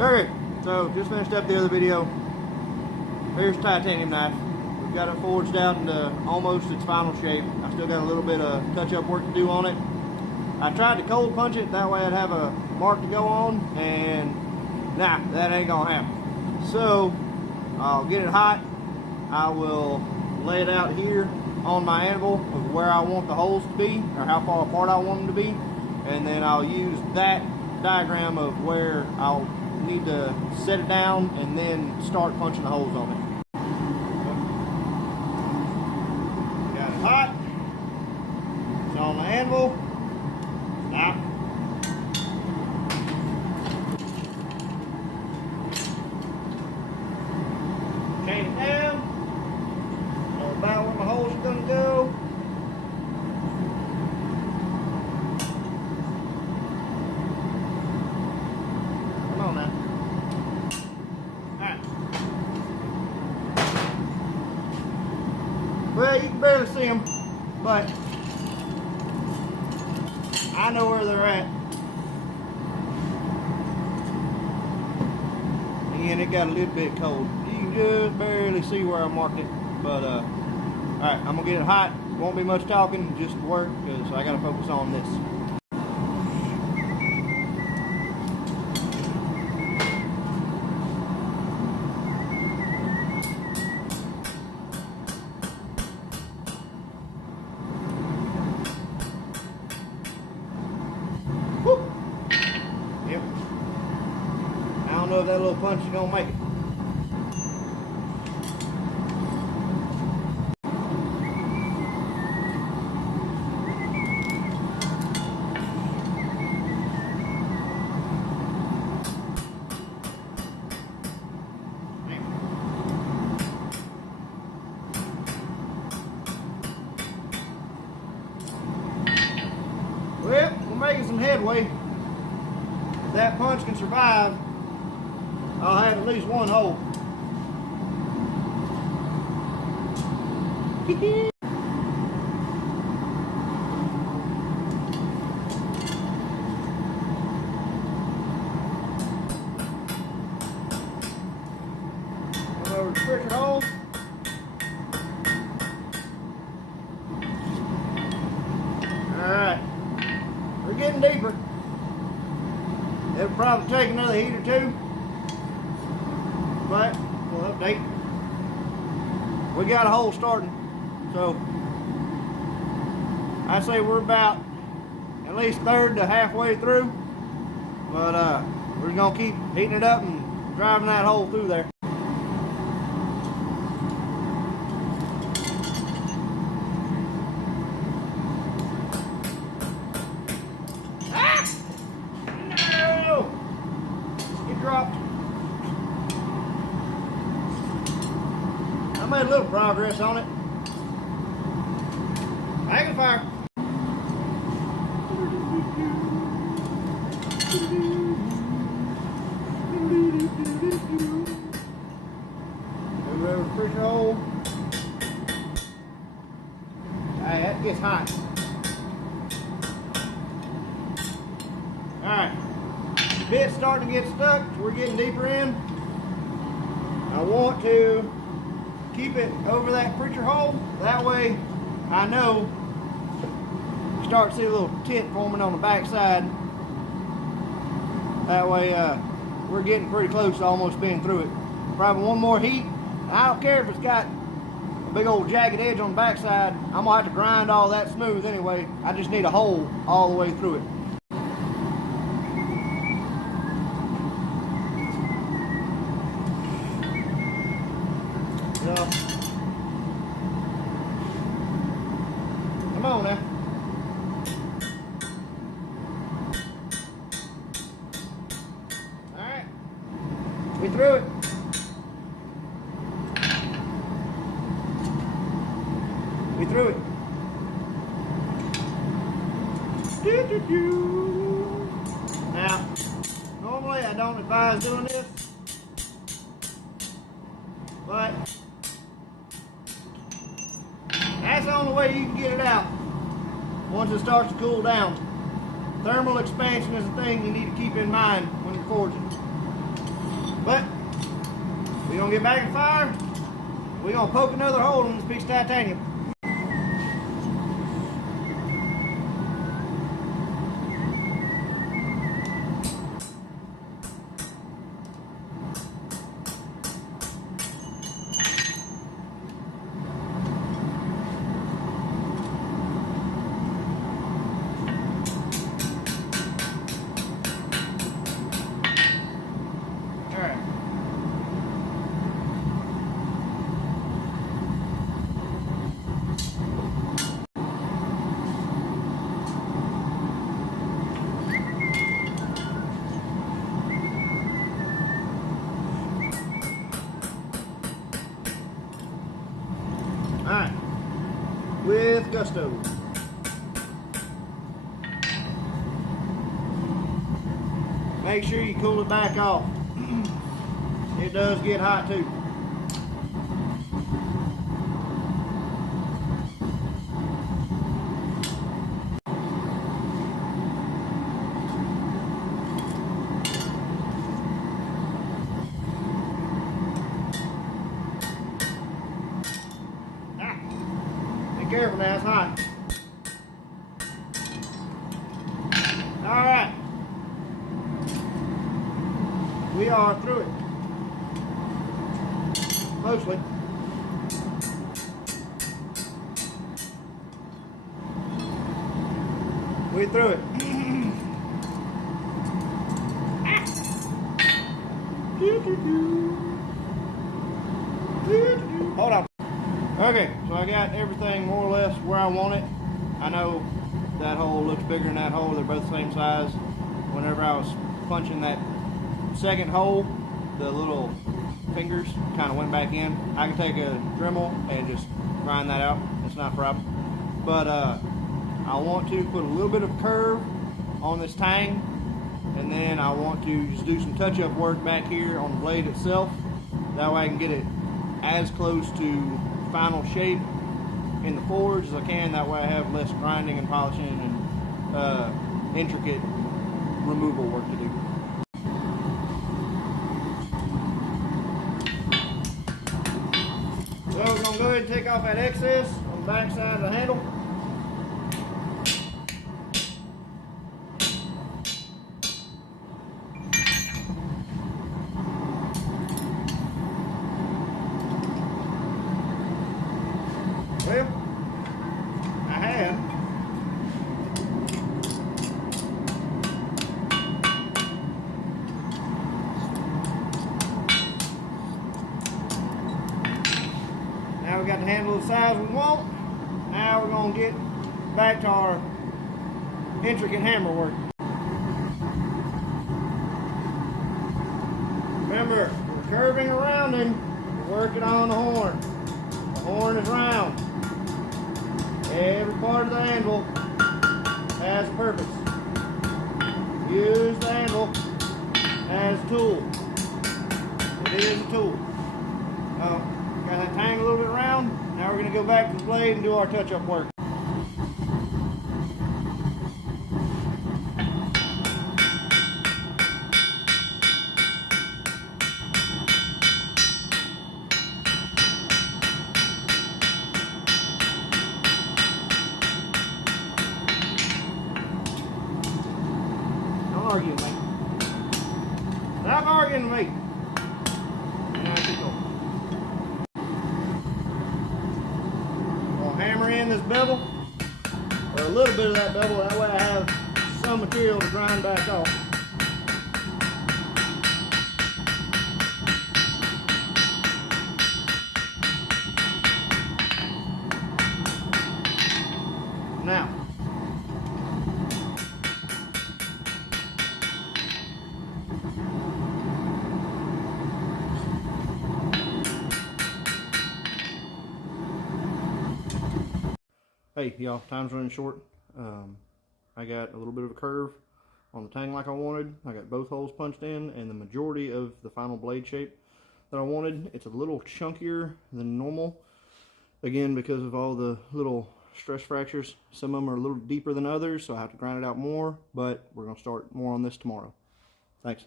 Okay, so just finished up the other video. Here's titanium knife. We've got it forged out into almost its final shape. I still got a little bit of touch-up work to do on it. I tried to cold punch it, that way I'd have a mark to go on, and nah, that ain't gonna happen. So, I'll get it hot. I will lay it out here on my anvil of where I want the holes to be, or how far apart I want them to be, and then I'll use that diagram of where I'll need to set it down and then start punching the holes on it. Got it hot. It's on the anvil. Stop. Chain it down. Know about where my holes are going to go. Come on now. Alright. Well, you can barely see them, but I know where they're at. And it got a little bit cold. You can just barely see where I marked it. But alright, I'm gonna get it hot. Won't be much talking, just work, because I gotta focus on this. Yep. I don't know if that little punch is gonna make it. Well, we're making some headway. If that punch can survive, I'll have at least one hole. Over the pressure hole. Alright. We're getting deeper. It'll probably take another heat or two, but we'll update. We got a hole starting, so I say we're about at least third to halfway through, but we're gonna keep heating it up and driving that hole through there. Dropped. I made a little progress on it. Hanging fire. Move over the pressure hole. Hey, that gets hot. Alright. Bit's starting to get stuck, so we're getting deeper in. I want to keep it over that preacher hole. That way I know you start to see a little tit forming on the back side. That way we're getting pretty close to almost being through it. Probably one more heat. I don't care if it's got a big old jagged edge on the back side. I'm gonna have to grind all that smooth anyway. I just need a hole all the way through it. So, come on now. Alright. We threw it. We threw it. Now, normally I don't advise doing this, but that's the only way you can get it out once it starts to cool down. Thermal expansion is a thing you need to keep in mind when you're forging. But we're gonna get back in fire. We're gonna poke another hole in this piece of titanium. Alright, with gusto. Make sure you cool it back off. It does get hot too. Be careful now, it's hot. Alright. We are through it. Mostly. We're through it. Hold on. Okay, so I got everything more or less where I want it. I know that hole looks bigger than that hole. They're both the same size. Whenever I was punching that second hole, the little fingers kind of went back in. I can take a Dremel and just grind that out. It's not a problem. But I want to put a little bit of curve on this tang, and then I want to just do some touch-up work back here on the blade itself. That way I can get it as close to final shape in the forge as I can. That way I have less grinding and polishing and intricate removal work to do. So we're going to go ahead and take off that excess on the back side of the handle. Well, I have now we got the handle the size we want. Now we're going to get back to our intricate hammer work. Remember, we're curving around him, we're working on the horn. The horn is round. Every part of the anvil has a purpose. Use the anvil as a tool. It is a tool. Got that tang a little bit round. Now we're going to go back to the blade and do our touch-up work. Don't argue with me. Stop arguing with me. Now keep going. I'll hammer in this bevel, or a little bit of that bevel, that way I have some material to grind back off. Now, hey y'all, time's running short. I got a little bit of a curve on the tang like I wanted. I got both holes punched in and the majority of the final blade shape that I wanted. It's a little chunkier than normal, again because of all the little stress fractures. Some of them are a little deeper than others, so I have to grind it out more, but we're going to start more on this tomorrow. Thanks.